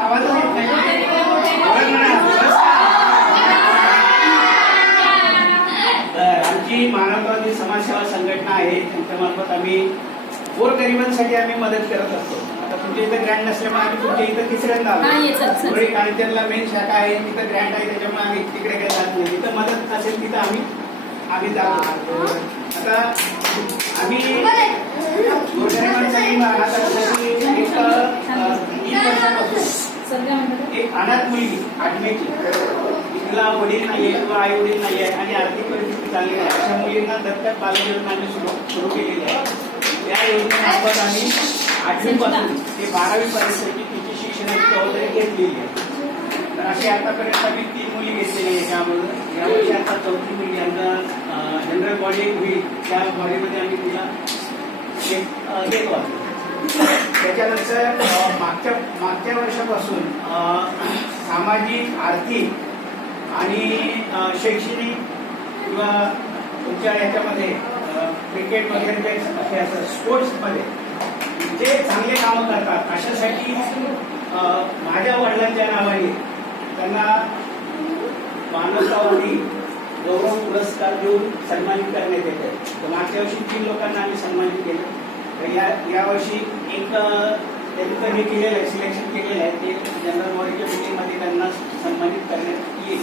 आवाज येत नाही. आमची मानवतावादी समाजसेवा संघटना आहे, त्यांच्यामार्फत आम्ही गोरगरिबांसाठी आम्ही मदत करत असतो. आता तुमच्या इथं ग्रँड नसल्यामुळे आम्ही तुमच्या इथं तिसऱ्यांदा आलो. पुढे कांचनला मेन शाखा आहे, तिथं ग्रँड आहे, त्याच्यामुळे आम्ही तिकडे काही जात नाही. तिथं मदत असेल तिथं आम्ही जातो. आता आम्ही गोरगरिबांसाठी एक अनाथ मुलगी 8वीची, तिला वडील नाहीये किंवा आई वडील नाहीये आणि आर्थिक परिस्थिती चांगली आहे, अशा मुलींना दत्तक बाल योजना आम्ही सुरू केलेली आहे. त्या योजनेमार्फत आम्ही 8वी पासून ते 12वी पर्यंतची तिची शिक्षणाची जबाबदारी घेतलेली आहे. तर अशी आतापर्यंत आम्ही 3 मुली घेतलेली आहे. त्यामुळे यावर्षी आता 4थी मुलगी आमचा जनरल बॉडी होईल, त्या बॉडीमध्ये आम्ही तिला घेतो. त्याच्यानंतर मागच्या वर्षापासून सामाजिक, आर्थिक आणि शैक्षणिक किंवा तुमच्या याच्यामध्ये क्रिकेट वगैरे असे असं स्पोर्ट्समध्ये जे चांगले कामं करतात अशासाठी माझ्या वडिलांच्या नावाने त्यांना मानवतावादी गौरव पुरस्कार देऊन सन्मानित करण्यात येते. तर मागच्या वर्षी 3 लोकांना आम्ही सन्मानित केलं. तर यावर्षी एक त्यांचं हे केलेलं आहे, सिलेक्शन केलेलं आहे, ते जनरल बॉडीच्या मिटिंगमध्ये त्यांना सन्मानित करण्यात येईल.